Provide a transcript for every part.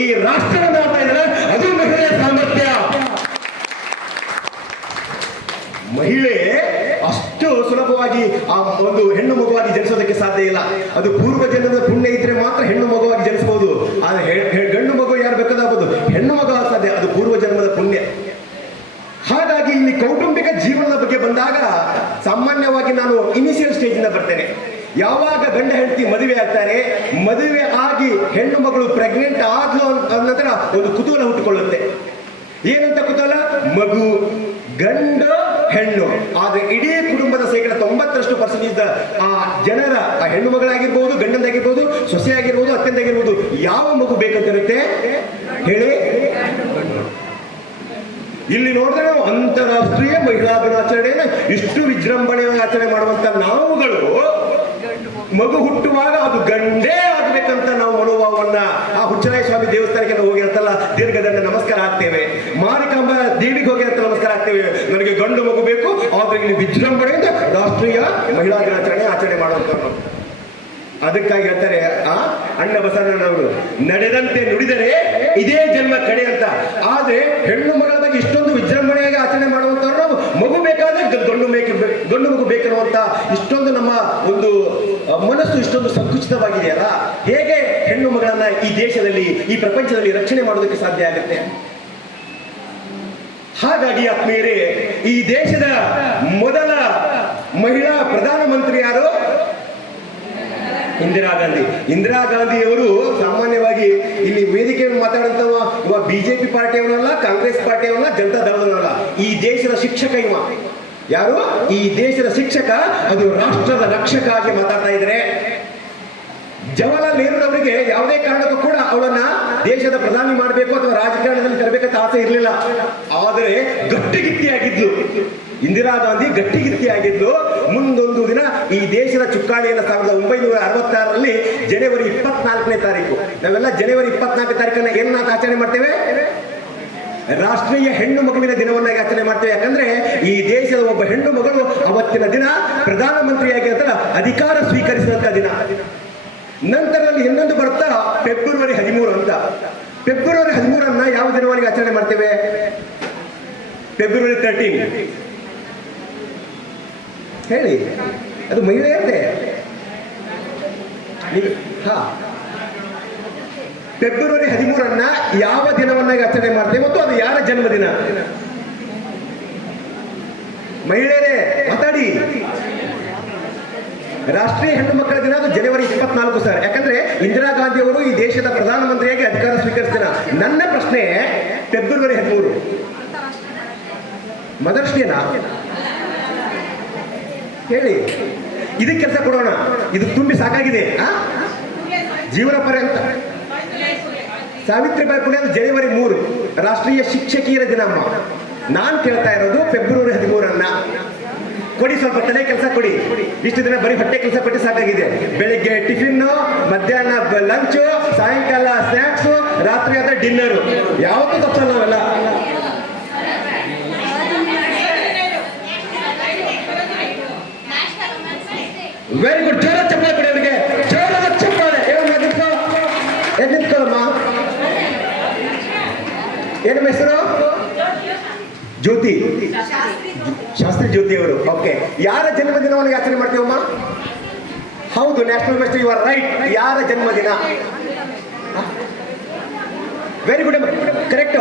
ಈ ರಾಷ್ಟ್ರವನ್ನು ಆಡ್ತಾ ಇದ್ದಾರೆ, ಅದು ಮಹಿಳೆಯ ಸಾಮರ್ಥ್ಯ. ಮಹಿಳೆ ಅಷ್ಟು ಸುಲಭವಾಗಿ ಆ ಒಂದು ಹೆಣ್ಣು ಮಗುವಾಗಿ ಜನಿಸೋದಕ್ಕೆ ಸಾಧ್ಯ ಇಲ್ಲ. ಅದು ಪೂರ್ವ ಜನ್ಮದ ಪುಣ್ಯ ಇದ್ರೆ ಮಾತ್ರ ಹೆಣ್ಣು ಮಗುವಾಗಿ ಜನಿಸಬಹುದು. ಆದ್ರೆ ಗಂಡು ಮಗು ಯಾರು ಬೇಕಾದಾಗಬಹುದು, ಹೆಣ್ಣು ಮಗು ಸಾಧ್ಯ, ಅದು ಪೂರ್ವ ಜನ್ಮದ ಪುಣ್ಯ. ಹಾಗಾಗಿ ಇಲ್ಲಿ ಕೌಟುಂಬಿಕ ಜೀವನದ ಬಗ್ಗೆ ಬಂದಾಗ ಸಾಮಾನ್ಯವಾಗಿ ನಾನು ಇನಿಷಿಯಲ್ ಸ್ಟೇಜ್ ಇಂದ ಬರ್ತೇನೆ. ಯಾವಾಗ ಗಂಡ ಹೆಂಡತಿ ಮದುವೆ ಆಗ್ತಾರೆ, ಮದುವೆ ಆಗಿ ಹೆಣ್ಣು ಮಗಳು ಪ್ರೆಗ್ನೆಂಟ್ ಆದ್ಲು ಅನ್ನೋದ್ರ ಒಂದು ಕುತೂಹಲ ಹುಟ್ಟುಕೊಳ್ಳುತ್ತೆ. ಏನಂತ ಕುತೂಹಲ? ಮಗು, ಗಂಡು ಹೆಣ್ಣು. ಆದ್ರೆ ಇಡೀ ಕುಟುಂಬದ ಶೇಕಡ 90% ಆ ಜನರ, ಆ ಹೆಣ್ಣು ಮಗಳಾಗಿರ್ಬೋದು, ಗಂಡಂದಾಗಿರ್ಬೋದು, ಸೊಸೆ ಆಗಿರ್ಬೋದು, ಅತ್ತೆಂದಾಗಿರ್ಬೋದು, ಯಾವ ಮಗು ಬೇಕಂತಿರುತ್ತೆ ಹೇಳಿ? ಇಲ್ಲಿ ನೋಡಿದ್ರೆ ನಾವು ಅಂತಾರಾಷ್ಟ್ರೀಯ ಮಹಿಳಾ ದಿನಾಚರಣೆಯನ್ನು ಇಷ್ಟು ವಿಜೃಂಭಣೆಯಾಗಿ ಆಚರಣೆ ಮಾಡುವಂತ ನಾವುಗಳು ಮಗು ಹುಟ್ಟುವಾಗ ಅದು ಗಂಡೇ ಆಗ್ಬೇಕಂತ ನಾವು ಮನೋಭಾವವನ್ನ ಆ ಹುಚ್ಚರಾಯ ಸ್ವಾಮಿ ದೇವಸ್ಥಾನಕ್ಕೆ ನಾವು ಹೋಗಿರತ್ತಲ್ಲ, ದೀರ್ಘದಂಡ ನಮಸ್ಕಾರ ಆಗ್ತೇವೆ. ಮಾರಿಕಾಂಬ ದೇವಿಗೆ ಹೋಗಿರತ್ತ ನಮಸ್ಕಾರ ಆಗ್ತೇವೆ. ನನಗೆ ಗಂಡು ಮಗು ಬೇಕು, ಆದ್ರೆ ಇಲ್ಲಿ ವಿಜೃಂಭಣೆಯಿಂದ ರಾಷ್ಟ್ರೀಯ ಮಹಿಳಾ ದಿನಾಚರಣೆ ಆಚರಣೆ ಮಾಡುವಂತವ್ರು. ಅದಕ್ಕಾಗಿ ಹೇಳ್ತಾರೆ ಆ ಅಣ್ಣ ಬಸವಣ್ಣನವರು, ನಡೆದಂತೆ ನುಡಿದರೆ ಇದೇ ಜನ್ಮ ಕಡೆ ಅಂತ. ಆದ್ರೆ ಹೆಣ್ಣು ಮಗಳ ಬಗ್ಗೆ ಇಷ್ಟೊಂದು ವಿಜೃಂಭಣೆಯಾಗಿ ಆಚರಣೆ ಮಾಡುವಂತವ್ರು ನಾವು ಮಗು ಬೇಕಾದ್ರೆ ಗಂಡು ಮಗು ಬೇಕಿರುವಂತ ಇಷ್ಟೊಂದು ನಮ್ಮ ಒಂದು ಮನಸ್ಸು ಇಷ್ಟೊಂದು ಸಂಕುಚಿತವಾಗಿದೆಯಲ್ಲ, ಹೇಗೆ ಹೆಣ್ಣು ಮಗಳನ್ನ ಈ ದೇಶದಲ್ಲಿ, ಈ ಪ್ರಪಂಚದಲ್ಲಿ ರಕ್ಷಣೆ ಮಾಡೋದಕ್ಕೆ ಸಾಧ್ಯ ಆಗುತ್ತೆ? ಹಾಗಾಗಿ ಆತ್ಮೀಯರೇ, ಈ ದೇಶದ ಮೊದಲ ಮಹಿಳಾ ಪ್ರಧಾನಮಂತ್ರಿ ಯಾರು? ಇಂದಿರಾ ಗಾಂಧಿ. ಇಂದಿರಾ ಗಾಂಧಿಯವರು ಸಾಮಾನ್ಯವಾಗಿ ಇಲ್ಲಿ ವೇದಿಕೆ ಮಾತಾಡುತ್ತವ ಇವ ಬಿಜೆಪಿ ಪಾರ್ಟಿಯವನಲ್ಲ, ಕಾಂಗ್ರೆಸ್ ಪಾರ್ಟಿಯವನಲ್ಲ, ಜನತಾ ದಳದವನಲ್ಲ. ಈ ದೇಶದ ಶಿಕ್ಷಕ ಇವ. ಯಾರು? ಈ ದೇಶದ ಶಿಕ್ಷಕ. ಅದು ರಾಷ್ಟ್ರದ ರಕ್ಷಕ ಆಗಿ ಮಾತಾಡ್ತಾ ಇದ್ದಾರೆ. ಜವಾಹರ್ಲಾಲ್ ನೆಹರೂರವರಿಗೆ ಯಾವುದೇ ಕಾರಣಕ್ಕೂ ಕೂಡ ಅವಳನ್ನ ದೇಶದ ಪ್ರಧಾನಿ ಮಾಡಬೇಕು ಅಥವಾ ರಾಜಕಾರಣದಲ್ಲಿ ತರಬೇಕಂತ ಆಸೆ ಇರಲಿಲ್ಲ. ಆದರೆ ಗಟ್ಟಿಗಿತ್ತಿಯಾಗಿದ್ಲು ಇಂದಿರಾ ಗಾಂಧಿ, ಗಟ್ಟಿಗಿತ್ತಿಯಾಗಿದ್ಲು. ಮುಂದೊಂದು ದಿನ ಈ ದೇಶದ ಚುಕ್ಕಾಣಿಯನ್ನು 1966ರಲ್ಲಿ ಜನವರಿ 24ನೇ ತಾರೀಕು, ನಾವೆಲ್ಲ ಜನವರಿ 24ನೇ ತಾರೀಕನ್ನ ಏನನ್ನ ಆಚರಣೆ ಮಾಡ್ತೇವೆ? ರಾಷ್ಟ್ರೀಯ ಹೆಣ್ಣು ಮಗುವಿನ ದಿನವನ್ನಾಗಿ ಆಚರಣೆ ಮಾಡ್ತೇವೆ. ಯಾಕಂದ್ರೆ ಈ ದೇಶದ ಒಬ್ಬ ಹೆಣ್ಣು ಮಗಳು ಅವತ್ತಿನ ದಿನ ಪ್ರಧಾನಮಂತ್ರಿಯಾಗಿ ಅಧಿಕಾರ ಸ್ವೀಕರಿಸಿದಂತ ದಿನ. ನಂತರದಲ್ಲಿ ಇನ್ನೊಂದು ಬರ್ತಾ ಫೆಬ್ರವರಿ 13 ಅಂತ. ಫೆಬ್ರವರಿ 13 ಯಾವ ದಿನವಾಗಿ ಆಚರಣೆ ಮಾಡ್ತೇವೆ? ಫೆಬ್ರವರಿ 13 ಹೇಳಿ. ಅದು ಮಹಿಳೆಯರದೇ. ಫೆಬ್ರವರಿ 13 ಯಾವ ದಿನವನ್ನಾಗಿ ಆಚರಣೆ ಮಾಡ್ತೇವೆ ಮತ್ತು ಅದು ಯಾರ ಜನ್ಮದಿನ? ಮಹಿಳೆಯರೇ ಮಾತಾಡಿ. ರಾಷ್ಟ್ರೀಯ ಹೆಣ್ಣು ಮಕ್ಕಳ ದಿನ ಅದು ಜನವರಿ 24 ಸರ್. ಯಾಕಂದ್ರೆ ಇಂದಿರಾ ಗಾಂಧಿ ಅವರು ಈ ದೇಶದ ಪ್ರಧಾನಮಂತ್ರಿಯಾಗಿ ಅಧಿಕಾರ ಸ್ವೀಕರಿಸ್ತಾರ. ನನ್ನ ಪ್ರಶ್ನೆ, ಫೆಬ್ರವರಿ 13 ಮದರ್ಸ್ ಡೇನಾ? ಹೇಳಿ. ಇದಕ್ಕೆ ಕೆಲಸ ಕೊಡೋಣ. ಇದು ತುಂಬಿ ಸಾಕಾಗಿದೆ. ಜೀವನ ಪರ್ಯಂತ. ಸಾವಿತ್ರಿಬಾಯಿ ಪುಲೆ ಅದು ಜನವರಿ 3 ರಾಷ್ಟ್ರೀಯ ಶಿಕ್ಷಕಿಯರ ದಿನಮ್ಮ. ನಾನ್ ಕೇಳ್ತಾ ಇರೋದು ಫೆಬ್ರವರಿ 13 ಕೊಡಿ. ಸ್ವಲ್ಪ ತಲೆ ಕೆಲಸ ಕೊಡಿ. ಇಷ್ಟು ದಿನ ಬರೀ ಹೊಟ್ಟೆ ಕೆಲಸ ಕೊಟ್ಟು ಸಾಕಾಗಿದೆ. ಬೆಳಿಗ್ಗೆ ಟಿಫಿನ್, ಮಧ್ಯಾಹ್ನ ಲಂಚ್, ಸಾಯಂಕಾಲ ಸ್ನಾಕ್ಸ್, ರಾತ್ರಿ ಆದ್ರೆ ಡಿನ್ನರ್. ಯಾವತ್ತೂ ತಪ್ಪಲ್ಲ ನಾವೆಲ್ಲ. Very good. ಜೋರ ಚಪ್ಪಾಳೆ ಕೊಡಿ ಅವರಿಗೆ. ಜೋರದ ಚಪ್ಪಾಳೆ. ನಿಂತ್ಕೊಳ್ಳಮ್ಮ. ಏನು ಹೆಸರು? ಜ್ಯೋತಿ. ಶಾಸ್ತ್ರಿ ಜ್ಯೋತಿ ಅವರು. ಓಕೆ. ಯಾರ ಜನ್ಮದಿನವನ್ನು ಆಚರಣೆ ಮಾಡ್ತೀವಮ್ಮ? ಹೌದು, ನ್ಯಾಷನಲ್ ಮೆಸ್ಟರ್, ಯು ಆರ್ ರೈಟ್. ಯಾರ ಜನ್ಮದಿನ? Very good, correct.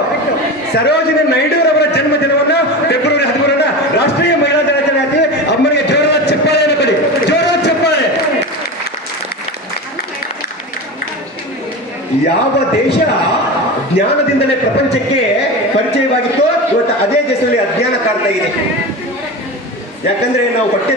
ಸರೋಜಿನಿ ನಾಯ್ಡುರವರ ಜನ್ಮದಿನವನ್ನ ಫೆಬ್ರವರಿ 13 ರಾಷ್ಟ್ರೀಯ ಮಹಿಳಾ ದಿನಾಚರಣೆ ಆಗ್ತೀವಿ. ಅಮ್ಮನಿಗೆ ಜೋರದ ಚಪ್ಪಾಳೆಯನ್ನು ಕೊಡಿ. ಜೋರದ ಚಪ್ಪಾಳೆ. ಯಾವ ದೇಶ ಜ್ಞಾನದಿಂದಲೇ ಪ್ರಪಂಚಕ್ಕೆ ಪರಿಚಯವಾಗಿತ್ತು, ಇವತ್ತು ಅದೇ ದೇಶದಲ್ಲಿ ಅಜ್ಞಾನ ಕಾಡ್ತಾ ಇದೆ. ಯಾಕಂದ್ರೆ ನಾವು ಹೊಟ್ಟೆ